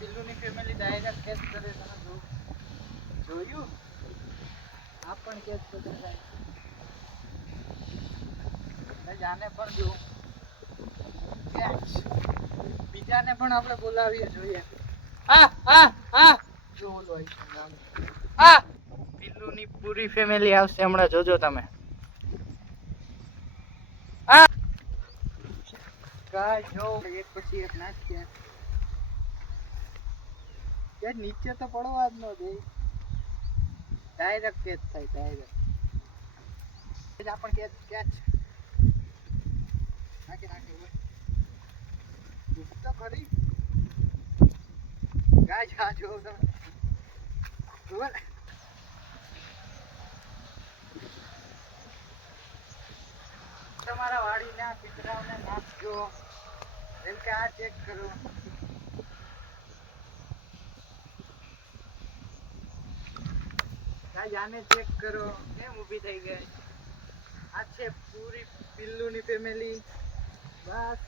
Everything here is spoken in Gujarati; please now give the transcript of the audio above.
પિલ્લુની ફેમિલી ડાયરેક્ટ કેચ કરે તમે જોયું આ પણ કેચ કરે જાને પણ જો કેચ બીજાને પણ આપણે બોલાવીએ જોઈએ જો ઓલો પિલ્લુની પૂરી ફેમિલી આવશે હમણાં જોજો તમે ગાય જો એક પછી એક નાખ્યા યાર નીચે તો પડવા જ ન દે ડાયરેક્ટ કેચ થાય ડાયરેક્ટ આપણ કેચ નાખે તો ખરી ગાય જા જો તમે તમારા વાડીના પિતરાઓને નાખજો જેમ કે આ ચેક કરો આને ચેક કરો કેમ ઊભી થઈ ગઈ આ છે પૂરી પિલ્લુની ફેમિલી બસ